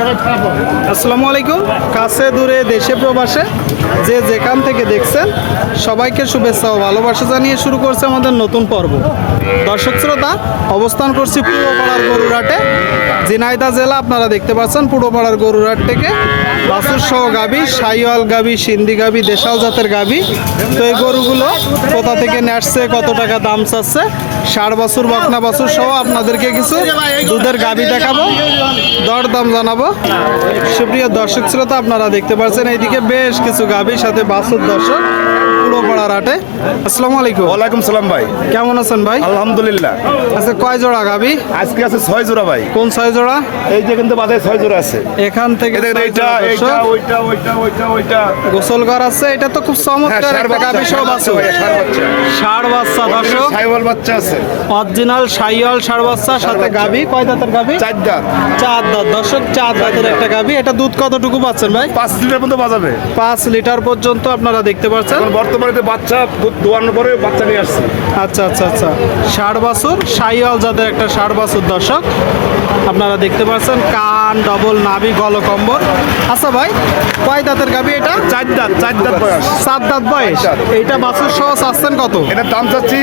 আসসালামু আলাইকুম। কাছে দূরে দেশে প্রবাসে যে যেখান থেকে দেখছেন সবাইকে শুভেচ্ছা ও ভালোবাসা জানিয়ে শুরু করছে আমাদের নতুন পর্ব। দর্শক শ্রোতা, অবস্থান করছি পূর্বপাড়ার গরুরহাটে, ঝিনাইদহ জেলা। আপনারা দেখতে পাচ্ছেন পূর্বপাড়ার গরুরহাট থেকে বাছুর সহ গাভী, সাইওয়াল গাভী, সিন্ধি গাভী, দেশাল জাতের গাভী। তো এই গরুগুলো কোথা থেকে নিয়ে আসছে, কত টাকা দাম চাচ্ছে, ষাড় বাছুর, বকনা বাছুর সহ আপনাদেরকে কিছু দুধের গাভী দেখাবো, দরদাম জানাবো। সুপ্রিয় দর্শক শ্রোতা, আপনারা দেখতে পাচ্ছেন এইদিকে বেশ কিছু গাভীর সাথে বাছুর। দর্শক পূর্বপাড়ার হাটে। আসসালামু আলাইকুম। ওয়ালাইকুম সালাম ভাই, কেমন আছেন ভাই? আলহামদুলিল্লাহ। আচ্ছা, কয় জোড়া গাভী? আজকে আছে 6 জোড়া ভাই। কোন 6 জোড়া? এই যে কিন্তু বাজারে 6 জোড়া আছে। এখান থেকে এইটা এইটা ওইটা ওইটা ওইটা ওইটা গোসল ঘর আছে। এটা তো খুব চমৎকার একটা গাভী সহ বাছুর, ষাড় বাচ্চা। দর্শক সাইওয়াল বাচ্চা আছে, অরিজিনাল সাইওয়াল ষাড় বাচ্চা সাথে গাভী। কয় দাঁতের গাভী? 4 দাঁত। 4 দাঁত। দর্শক 4 দাঁতের একটা গাভী। এটা দুধ কতটুকু পাচ্ছেন ভাই? 5 লিটার পর্যন্ত বাজাবে। 5 লিটার পর্যন্ত আপনারা দেখতে পাচ্ছেন। এখন বর্তমানে বাচ্চা দুধ দোয়ানোর পরে বাচ্চা নিয়ে আসছে। আচ্ছা আচ্ছা আচ্ছা, ষাড় বাছুর, সাইওয়াল জাতের একটা ষাড় বাছুর। দর্শক আপনারা দেখতে পাচ্ছেন, কান ডবল, নাভি, গলকম্বর। আচ্ছা ভাই, কয় দাঁতের গাভী এটা? 4 দাঁত। 4 দাঁত বয়স। 7 দাঁত বয়স। এইটা বাছুর সহ চাচ্ছেন কত? এটার দাম চাচ্ছি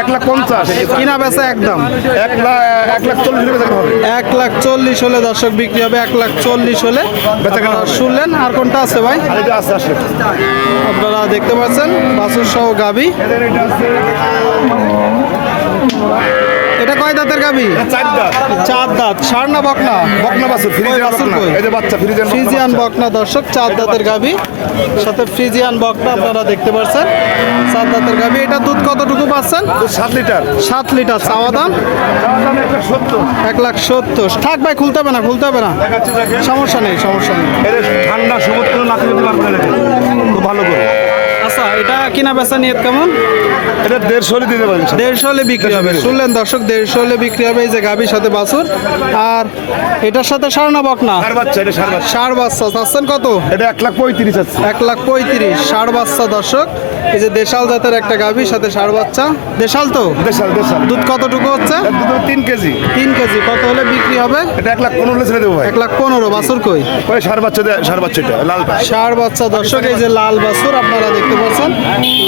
1,50,000। কিনা বেচা একদম 1,40,000 বেচা হবে। 1,40,000 হলে দর্শক বিক্রি হবে। 1,40,000 হলে বেচাকেনা হবে। শুনলেন। আর কোনটা আছে ভাই? আর এটা আছে আসলে আপনারা দেখতে পাচ্ছেন বাছুর সহ গাভী। এটা আছে এটা কয় দাঁতের গাভী? 4 দাঁত। 4 দাঁত। ষাড় না বকনা? বকনা বাছুর, ফ্রিজিয়ান বাছুর বকনা। কই? এই যে বাচ্চা ফ্রিজিয়ান বকনা। দর্শক 4 দাঁতের গাভী সাথে ফ্রিজিয়ান বকনা আপনারা দেখতে পাচ্ছেন। 4 দাঁতের গাভী। এটা দুধ কতটুকু পাচ্ছেন? 7 লিটার। 7 লিটার। চাওয়া দাম 1,70,000। থাক ভাই, খুলতে হবে না, খুলতে হবে না, সমস্যা নেই, সমস্যা নেই। ঠান্ডা সমুদ্র নাকি যদি পারবে না খুব ভালো করে। আচ্ছা, এটা কিনা বেচা নিয়ত কেমন? এটা 150 দিতে পারেন। 150 হলে বিক্রি হবে। শুনলেন দর্শক, 150 হলে বিক্রি হবে। এই যে গাভীর সাথে বাছুর। আর এটার সাথে ষাড় না বকনা? ষাড় বাচ্চা, এটা ষাড় বাচ্চা। ষাড় বাচ্চা। চাচ্ছেন কত? এটা 1,35,000 আছে। 1,35,000 ষাড় বাচ্চা। দর্শক এই যে দেশাল জাতের একটা গাভীর সাথে ষাড় বাচ্চা। দেশাল তো? দেশাল দেশাল। দুধ কতটুকু হচ্ছে? এর দুধ 3 কেজি। 3 কেজি। কত হলে বিক্রি হবে? এটা 1,15,000 ছেড়ে দেবো ভাই। 1,15,000। বাছুর কই? ওই ষাড় বাচ্চা, ষাড় বাচ্চা এটা লালটা। ষাড় বাচ্চা। দর্শক এই যে লাল বাছুর আপনারা দেখতে পাচ্ছেন,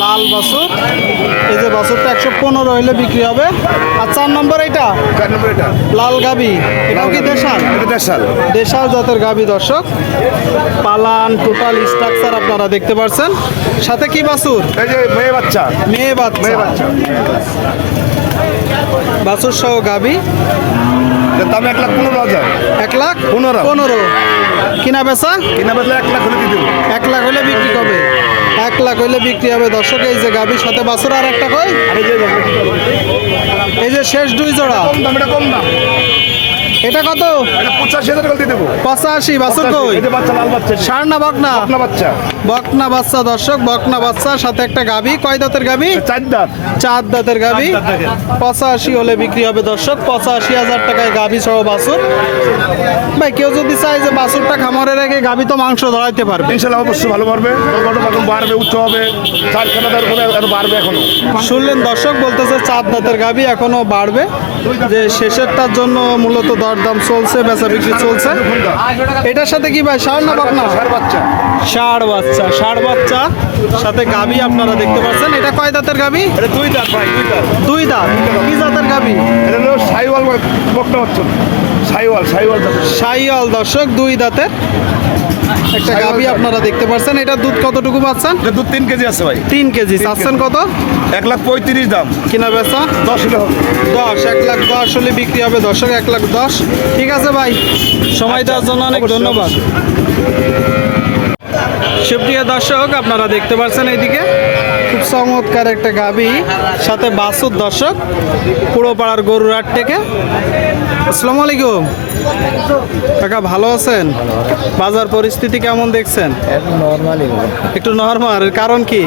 লাল বাছুর। এই যে বাছুরটা 115 হলে বিক্রি হবে। আর 4 নম্বর এটা 4 নম্বর এটা লাল গাভী। এটাও কি দেশাল? এটা দেশাল। দেশাল জাতের গাভী। দর্শক পালান টোটাল স্ট্রাকচার আপনারা দেখতে পাচ্ছেন। সাথে কি বাছুর? এই যে মেয়ে বাচ্চা। মেয়ে বাচ্চা। মেয়ে বাচ্চা। বাছুর সহ গাভী। এর দাম 1,15,000। 1,15,000। কিনা বেচা? কিনা বেচলে 1,00,000 হলে দিয়ে দেবো। 1,00,000 হলে বিক্রি হবে। 1,00,000 হলে বিক্রি হবে। দর্শক এই যে গাভীর সাথে বাছুর। আর একটা কই? আর এই যে শেষ 2 জোড়া। কম দাম, এটা কম দাম। এটা কত? এটা 85,000 করে দিয়ে দেবো। 85। বাছুর কই? এই যে বাচ্চা, লাল বাচ্চা। ষাড় না বকনা? বকনা বাচ্চা। বকনা বাচ্চা। দর্শক বকনা বাচ্চা সাথে একটা গাভী। কয় দাঁতের গাভী? 4 দাঁত। 4 দাঁতের গাভী। 85 হলে বিক্রি হবে। দর্শক 85,000 টাকায় গাভী সহ বাছুর। ভাই কেউ যদি চায় যে বাছুরটা খামারে রেখে গাভী তো মাংস ধরাইতে পারবে। ইনশাআল্লাহ অবশ্যই ভালো পারবে। এখন বাড়বে, উচ্চ হবে। 4 কাটাদার করে আরো বাড়বে এখনো। শুনলেন দর্শক, বলতেছে 4 দাঁতের গাভী এখনো বাড়বে। যে শেষেরটার জন্য মূলত দরদাম চলছে, বেচা বিক্রি চলছে। এটার সাথে কি ভাই ষাড় না বকনা? ষাড় বাচ্চা। ষাড় বাচ্চা। ষাড় বাচ্চা সাথে গাভী আপনারা দেখতে পাচ্ছেন। এটা কয় দাঁতের গাভী? এটা 2 দাঁত ভাই, 2 দাঁত। 2 দাঁত। কি জাতের গাভী? এটা হলো সাইওয়াল বকনা বাচ্চা। সাইওয়াল জাতের। সাইওয়াল। দর্শক 2 দাঁতের একটা গাভী আপনারা দেখতে পাচ্ছেন। এটা দুধ কতটুকু পাচ্ছেন? এটা দুধ 3 কেজি আছে ভাই। 3 কেজি। চাচ্ছেন কত? 1,35,000 দাম। কিনা বেচা? 10 হলে হবে। 10। 1,10,000 হলে বিক্রি হবে। দর্শক 1,10,000। ঠিক আছে ভাই, সময় দেওয়ার জন্য অনেক ধন্যবাদ। সুপ্রিয় দর্শক, আপনারা দেখতে পাচ্ছেন এইদিকে খুব চমৎকার একটা গাভী সাথে বাছুর। দর্শক পুরোপাড়ার গরুরহাট থেকে। আসসালামু আলাইকুম কাকা, ভালো আছেন? বাজার পরিস্থিতি কেমন দেখছেন? একটু নরমাল। কারণ কি?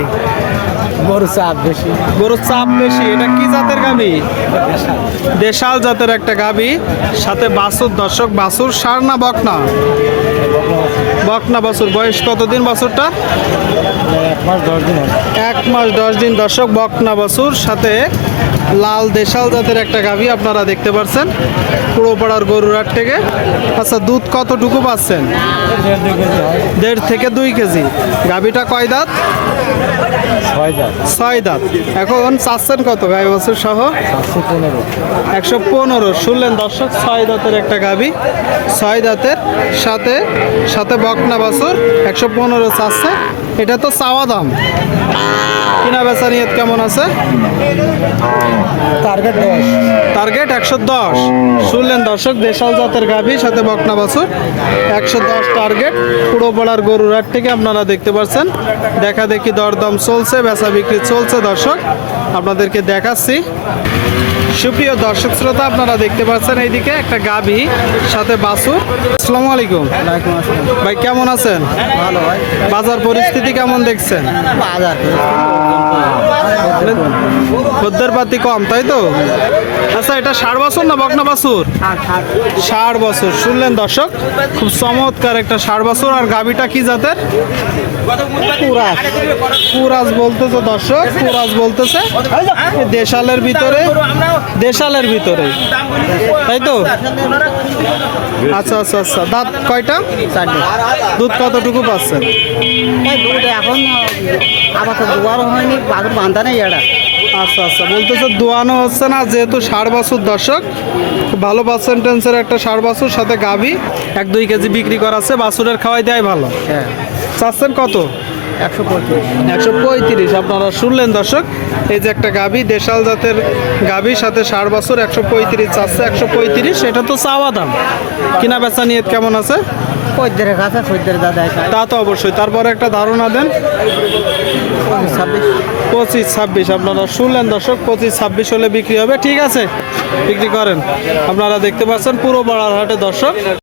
গরুর চাপ বেশি। গরুর চাপ বেশি। এটা কি জাতের গাভী? দেশাল জাতের একটা গাভী সাথে বাছুর। দর্শক বাছুর ষাড় না বকনা? বকনা বাছুর। বয়স কতদিন বাছুরটা? 1 মাস 10 দিন। 1 মাস 10 দিন। দর্শক বকনা বাছুর সাথে লাল দেশাল জাতের একটা গাভী আপনারা দেখতে পাচ্ছেন পুরোপাড়ার গরুর হাট থেকে। আচ্ছা, দুধ কতটুকু পাচ্ছেন? 1.5 থেকে 2 কেজি। গাভীটা কয় দাঁত? 6 দাঁত। এখন চাচ্ছেন কত গাই বছর সহ? 115। শুনলেন দর্শক, 6 দাঁতের একটা গাভী, 6 দাঁতের সাথে সাথে বকনা বাছুর, 115 চাচ্ছে। এটা তো চাওয়া দাম, কিনা বেচা নিয়ত কেমন আছে? টার্গেট 10। টার্গেট 110। শুনলেন দর্শক, দেশাল জাতের গাভী সাথে বকনা বাছুর, 110 টার্গেট। পুরো পাড়ার গরুর হাট থেকে আপনারা দেখতে পাচ্ছেন। দেখা দেখি দরদাম চলছে, বেচা বিক্রি চলছে দর্শক, আপনাদেরকে দেখাচ্ছি। সুপ্রিয় দর্শক শ্রোতা, আপনারা দেখতে পাচ্ছেন এইদিকে একটা গাভী সাথে বাছুর। আসসালামু আলাইকুম ভাই, কেমন আছেন? ভালো ভাই। বাজার পরিস্থিতি কেমন দেখছেন? বাজার খদ্দের পাতি কম, তাই তো? আচ্ছা, এটা 60 বছর না বকনা বাছুর? 60 বছর। শুনলেন দর্শক, খুব চমৎকার একটা 60 বছর। আর গাভীটা কি জাতের? পুরাজ বলতেছে দর্শক, পুরাজ বলতেছে। দেশালের ভিতরে, দেশালের ভিতরে, তাই তো? আচ্ছা আচ্ছা আচ্ছা। দাঁত কয়টা? 4টা। দুধ কতটুকু পাচ্ছেন? দুধ এখন আপাতত দুয়ারও হয়নি, বাছুর বান্ধা নেই এটা। আচ্ছা আচ্ছা, বলতেছে দোয়ানো হচ্ছে না, যেহেতু 60 বছর দর্শক। খুব ভালো পার্সেন্টেন্সের একটা 60 বছর সাথে গাভী, 1-2 কেজি বিক্রি করা আছে। বাছুরের খাওয়াই দেয় ভালো। হ্যাঁ, চাচ্ছেন কত? 135। 135। আপনারা শুনলেন দর্শক, এই যে একটা গাভী, দেশাল জাতের গাভী সাথে 60 বছর, 135 চাচ্ছে। 135, সেটা তো চাওয়া দাম, কিনা বেচা নিয়ত কেমন আছে? খদ্দের কাছে খদ্দের দাদা তা তো অবশ্যই। তারপরে একটা ধারণা দেন। 25-26। আপনারা শুনলেন দর্শক, 25-26 হলে বিক্রি হবে। ঠিক আছে, বিক্রি করেন। আপনারা দেখতে পাচ্ছেন পুরো পাড়ার হাটে দর্শক।